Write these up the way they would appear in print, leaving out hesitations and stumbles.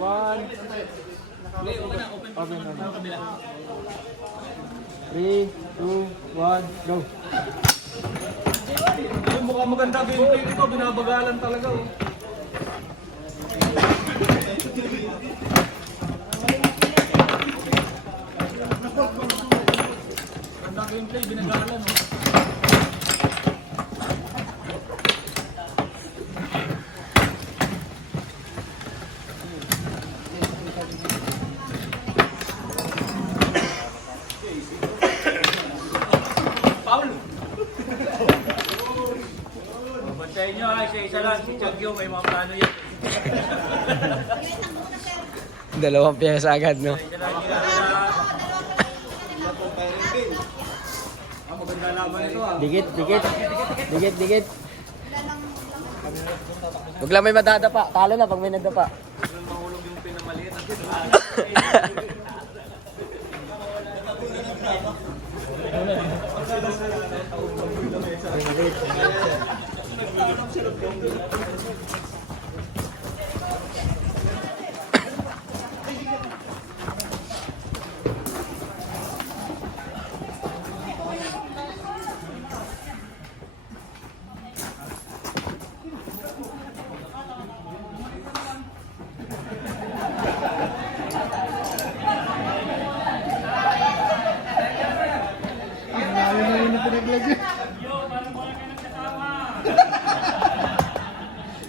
1. Open na. 3, 2, 1, go. Mukhang maganda gameplay dito, binabagalan talaga oh. Maganda gameplay, binagalan oh. Sa inyo ha, isa lang, si Chagyo, may mga plano yan. Dalawang piyesa agad, no? Isa lang nila maganda laban ito ha. Dikit, dikit. Dikit, dikit. Huwag lang may madadapa. Talo na pag may nadapa. Huwag mahulog yung pinamaliit.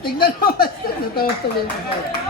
Tignan mo, natawa tuloy.